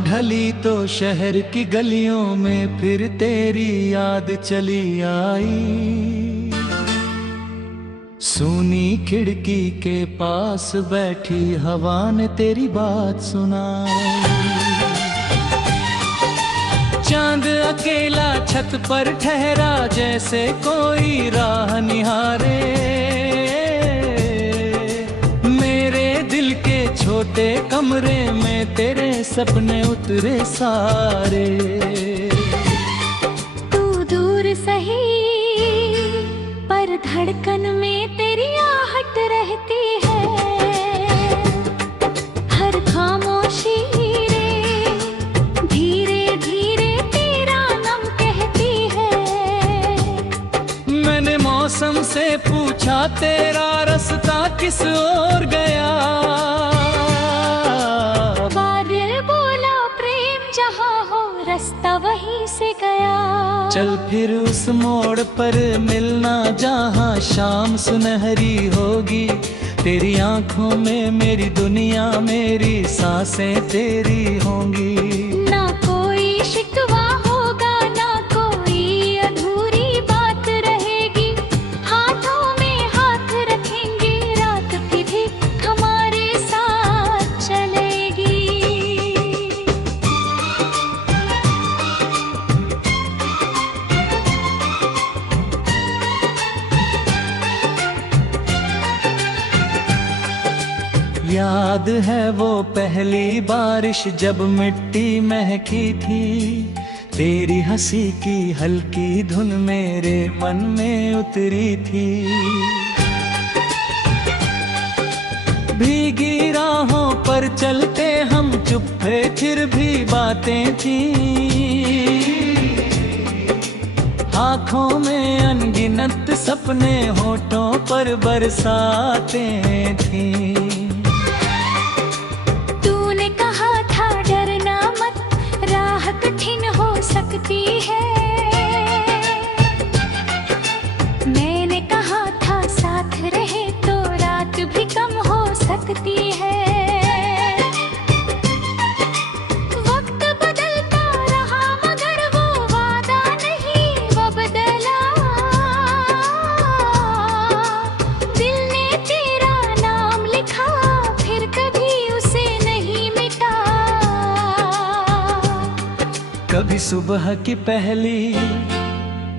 ढली तो शहर की गलियों में फिर तेरी याद चली आई। सूनी खिड़की के पास बैठी हवा ने तेरी बात सुनाई। चांद अकेला छत पर ठहरा जैसे कोई राह निहारे। मेरे दिल के छोटे कमरे में तेरे सपने उतरे सारे। तू दूर सही पर धड़कन में तेरी आहट रहती है। हर खामोशी रे धीरे धीरे तेरा नाम कहती है। मैंने मौसम से पूछा तेरा रास्ता किस ओर गया। बादल बोला प्रेम जहाँ हो रास्ता वहीं से गया। चल फिर उस मोड़ पर मिलना जहाँ शाम सुनहरी होगी। तेरी आंखों में मेरी दुनिया मेरी सांसें तेरी होंगी। ना कोई शिकवा होगा ना कोई अधूरी बात रहेगी। हाथों में हाथ रखेंगे रात भी हमारे साथ चलेगी। याद है वो पहली बारिश जब मिट्टी महकी थी। तेरी हंसी की हल्की धुन मेरे मन में उतरी थी। भीगी राहों पर चलते हम चुप थे फिर भी बातें थी। आँखों में अनगिनत सपने होठों पर बरसातें थी। कठिन हो सकती है। मैंने कहा था साथ रहे तो रात भी कम हो सकती है। वक्त बदलता रहा मगर वो वादा नहीं वो बदला। दिल ने तेरा नाम लिखा फिर कभी उसे नहीं मिटा। कभी सुबह की पहली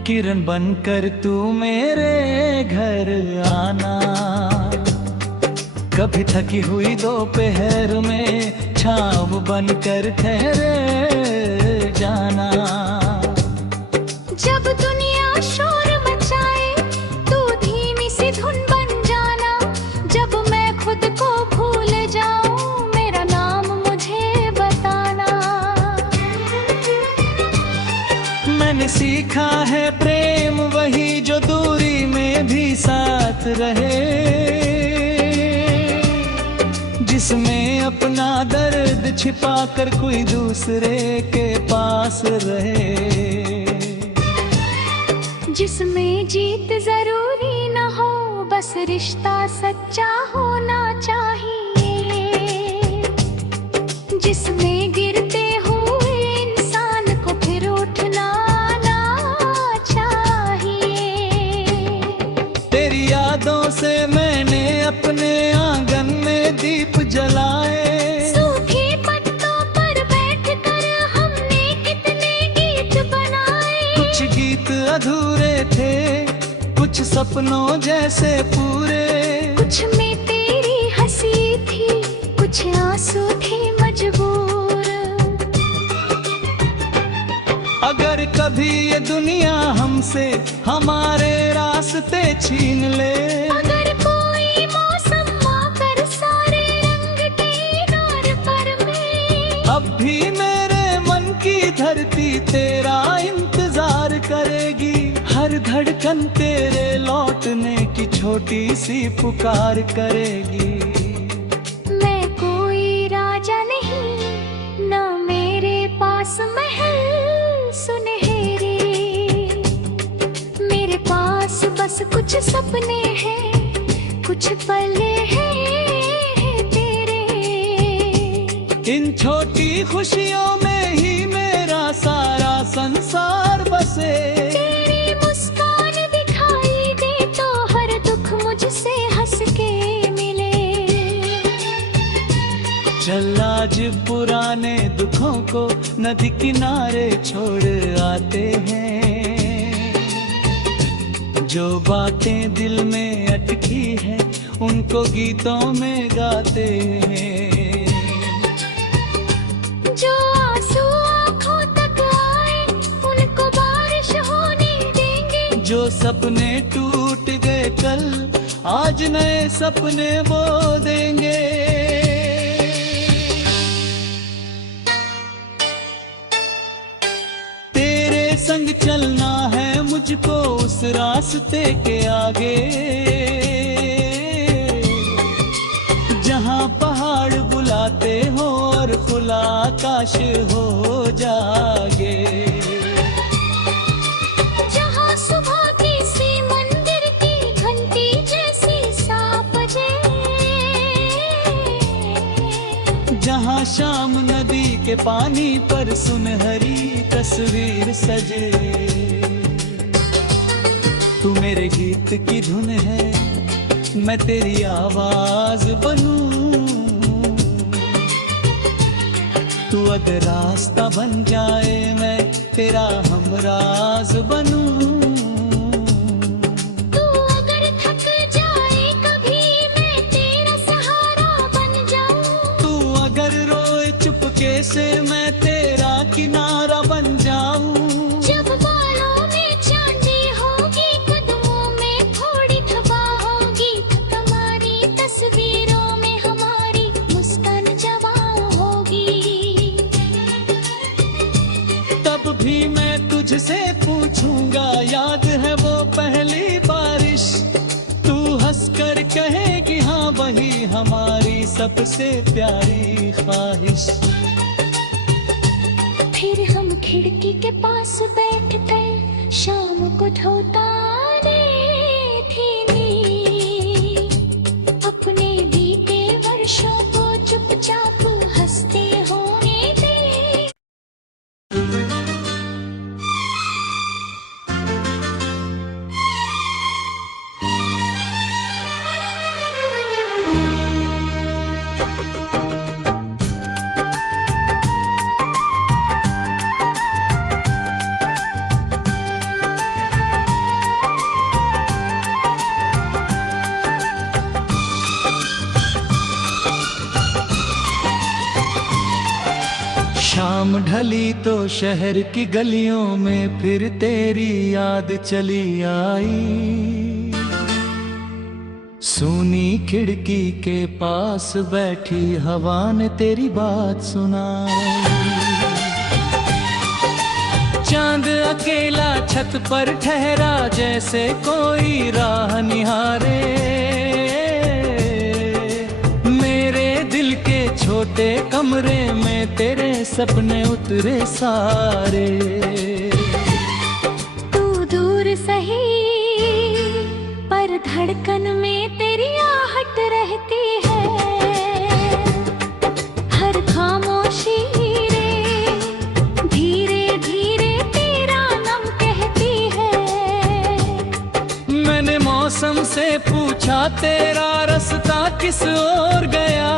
किरण बनकर तू मेरे घर आना। कभी थकी हुई दोपहर में छाँव बनकर ठहरे जाना। जब दुनिया शोर मचाए तू धीमी सी धुन बन जाना। जब मैं खुद को भूल जाऊं मेरा नाम मुझे बताना। मैंने सीखा है प्रेम वही जो दूरी में भी साथ रहे। जिसमें अपना दर्द छिपा कर कोई दूसरे के पास रहे। जिसमें जीत जरूरी न हो बस रिश्ता सच्चा होना चाहिए। जिसमें गिरते हुए इंसान को फिर उठना आना चाहिए। तेरी यादों से मैंने अपने आंगन में दीप जलाए। सूखे पत्तों पर बैठकर हमने कितने गीत बनाए। कुछ गीत अधूरे थे कुछ सपनों जैसे पूरे। कुछ में तेरी हंसी थी कुछ आंसू थे मजबूर। अगर कभी ये दुनिया हमसे हमारे रास्ते छीन ले। अगर कोई मौसम आकर सारे रंग किनार पर में। अब भी मेरे मन की धरती तेरा इंतजार करेगी। हर धड़कन तेरे लौटने की छोटी सी पुकार करेगी। मैं कोई राजा नहीं ना मेरे पास महल सुनहरे। मेरे पास बस कुछ सपने हैं कुछ पल हैं तेरे। इन छोटी खुशियों में ही मेरा सारा संसार बसे। तेरी मुस्कान दिखाई दे तो हर दुख मुझसे हंस के मिले। चल आज पुराने दुखों को नदी किनारे छोड़ आते हैं। जो बातें दिल में अटकी है उनको गीतों में गाते हैं। जो आंसू आँखों तक आए उनको बारिश होने देंगे। जो सपने टूट गए कल आज नए सपने बो देंगे। तेरे संग चलना है मुझको उस रास्ते के आगे, जहाँ पहाड़ बुलाते हो और खुला आकाश हो जागे। जहाँ सुबह किसी मंदिर की घंटी जैसी सांप बजे। जहाँ शाम नदी के पानी पर सुनहरी तस्वीर सजे। तू मेरे गीत की धुन है मैं तेरी आवाज बनूं। तू अगर रास्ता बन जाए मैं तेरा हमराज बनूं। तू अगर थक जाए कभी मैं तेरा सहारा बन जाऊं। तू अगर रोए चुपके से मैं तेरा किनारा बन जाऊं। जब बालों में चांदी होगी कदमों में थोड़ी थपा होगी, तुम्हारी तस्वीरों में हमारी मुस्कान जवां होगी। तब भी मैं तुझसे पूछूंगा याद है वो पहली बारिश। तू हंस कर कहेगी हाँ वही हमारी सबसे प्यारी ख्वाहिश। फिर हम खिड़की के पास बैठ कर शाम को ढोता थी नींद। अपने बीते वर्षों को चुपचाप हंसते होने दे। शाम ढली तो शहर की गलियों में फिर तेरी याद चली आई। सूनी खिड़की के पास बैठी हवा ने तेरी बात सुनाई। चांद अकेला छत पर ठहरा जैसे कोई राह निहारे। मेरे दिल के छोटे कमरे में तेरे सपने उतरे सारे। तू दूर सही पर धड़कन में तेरी आहट रहती है। हर खामोशी रे धीरे धीरे तेरा नाम कहती है। मैंने मौसम से पूछा तेरा रास्ता किस ओर गया।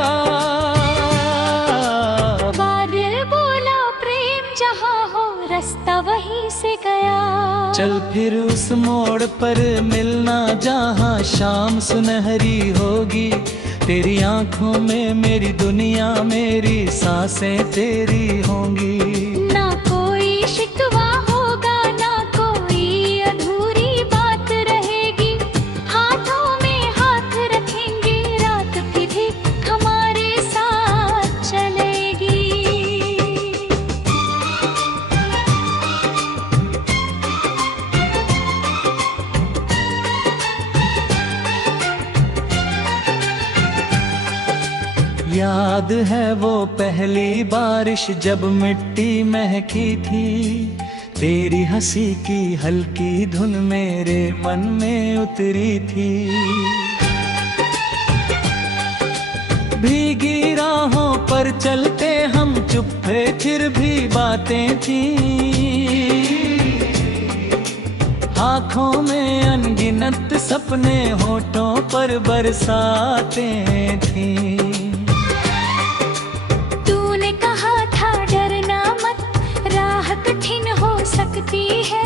बादल बोला प्रेम जहाँ हो रास्ता वहीं से गया। चल फिर उस मोड़ पर मिलना जहाँ शाम सुनहरी होगी। तेरी आंखों में मेरी दुनिया मेरी सांसें तेरी होंगी। ना कोई शिकवा होगा ना कोई अधूरी बात रहेगी। हाथों में हाथ रखेंगे रात भी हमारे साथ चलेगी। याद है वो पहली बारिश जब मिट्टी महकी थी। तेरी हंसी की हल्की धुन मेरे मन में उतरी थी। भीगी राहों पर चलते हम, चुप थे फिर भी बातें थी। आँखों में अनगिनत सपने, होठों पर बरसातें थी। तूने कहा था डरना मत, राह कठिन हो सकती है।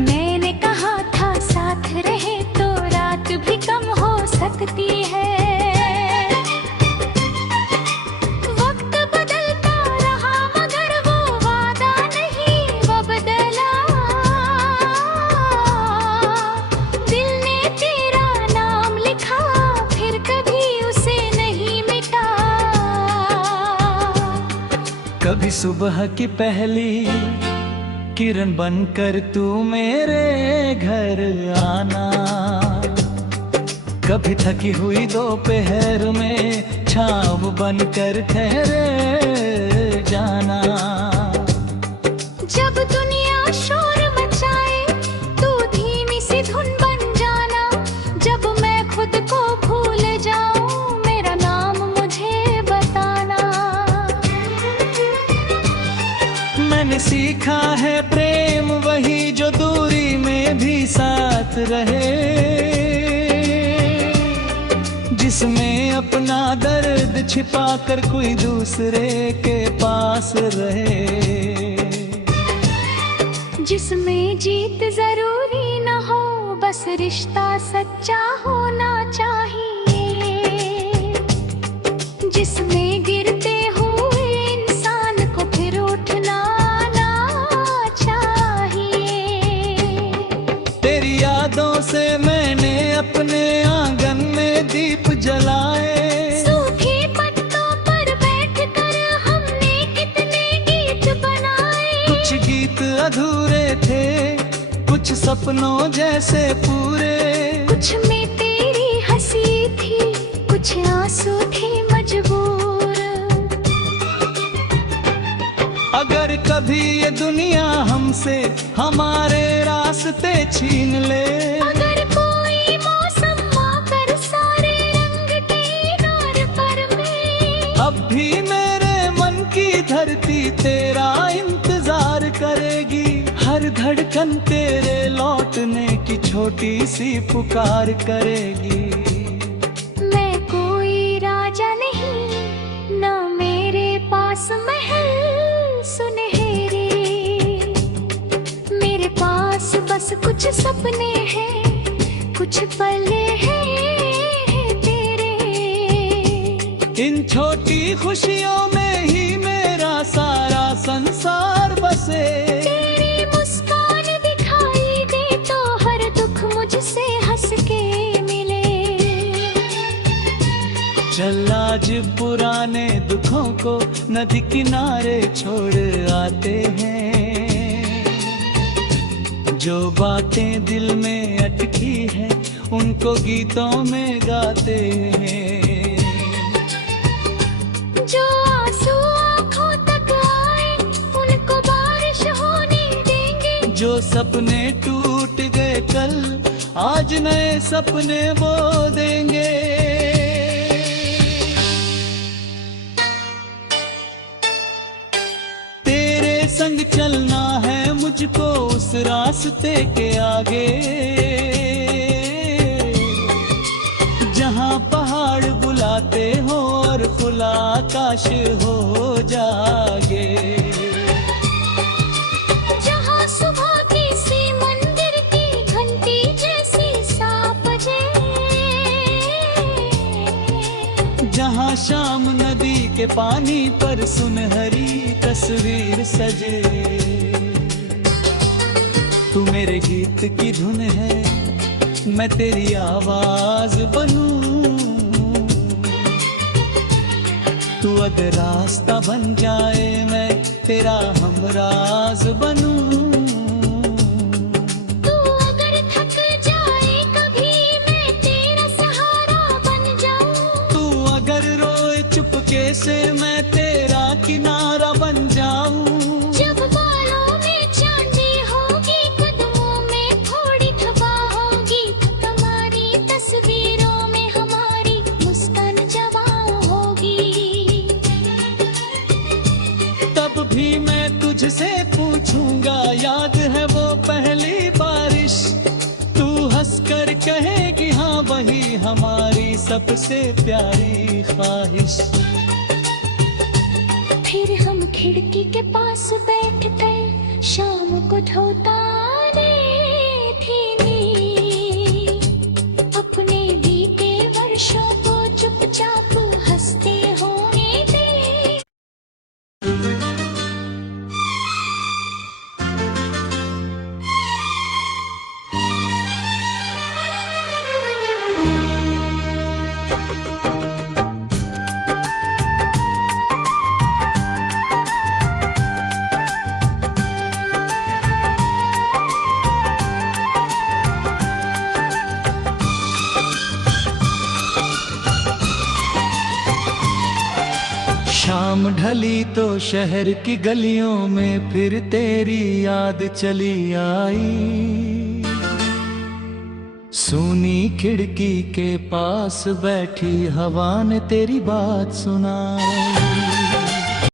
मैंने कहा था साथ रहे तो रात भी कम हो सकती है। वक्त बदलता रहा मगर वो वादा नहीं वो बदला। दिल ने तेरा नाम लिखा, फिर कभी उसे नहीं मिटा। कभी सुबह की पहली किरण बनकर तू मेरे घर आना, कभी थकी हुई दोपहर में छाँव बनकर ठहरे जाना। जब दुनिया शोर मचाए तू धीमी सी धुन बन जाना। जब मैं खुद को भूल जाऊं मेरा नाम मुझे बताना। मैंने सीखा है प्रेम वही जो दूरी में भी साथ रहे, जिसमें अपना दर्द छिपा कर कोई दूसरे के पास रहे। जिसमें जीत जरूरी न हो, बस रिश्ता सच्चा होना चाहिए। जिसमें गिरते हुए इंसान को फिर उठना आना चाहिए। तेरी यादों से मैंने अपने आंगन में दीप जलाए। सूखे पत्तों पर बैठकर हमने कितने गीत बनाए। कुछ गीत अधूरे थे, कुछ सपनों जैसे पूरे। कुछ में तेरी हंसी थी, कुछ आंसू थे मजबूर। अगर कभी ये दुनिया हमसे हमारे रास्ते छीन ले, अगर कोई मौसम आकर सारे रंग किनार पर में, अब भी मेरे मन की धरती तेरा इंतजार करेगी। हर धड़कन तेरे लौटने की छोटी सी पुकार करेगी। मैं कोई राजा नहीं, ना मेरे पास महल सुनहरे। मेरे पास बस कुछ सपने हैं, कुछ पल हैं तेरे। इन छोटी खुशियों में ही मेरा सारा संसार बसे। तेरी मुस्कान दिखाई दे तो हर दुख मुझसे हंस के मिले। चल आज पुराने दुखों को नदी किनारे छोड़ आते हैं। जो बातें दिल में अटकी है उनको गीतों में गाते हैं। जो आंसू आँखों तक आए उनको बारिश होने देंगे। जो सपने टूट गए कल आज नए सपने बो देंगे। तेरे संग चलना है मुझको उस रास्ते के आगे, जहाँ पहाड़ बुलाते हो और खुला आकाश हो जागे। जहाँ सुबह किसी मंदिर की घंटी जैसी सांप बजे। जहाँ शाम नदी के पानी पर सुनहरी तस्वीर सजे। तू मेरे गीत की धुन है, मैं तेरी आवाज बनूं। तू अगर रास्ता बन जाए मैं तेरा हमराज बनूं। तू अगर थक जाए कभी मैं तेरा सहारा बन जाऊं। तू अगर रोए चुपके से मैं तेरा किनारा बन जाऊं। जब बालों में चांदी होगी कदमों में थोड़ी थबा होगी, तुम्हारी तस्वीरों में हम सबसे प्यारी ख्वाहिश। फिर हम खिड़की के पास बैठ कर शाम को ढोता थी नींद। अपने बीते वर्षों को चुपचाप हंसते होने दे। शाम ढली तो शहर की गलियों में फिर तेरी याद चली आई। सूनी खिड़की के पास बैठी हवा ने तेरी बात सुनाई।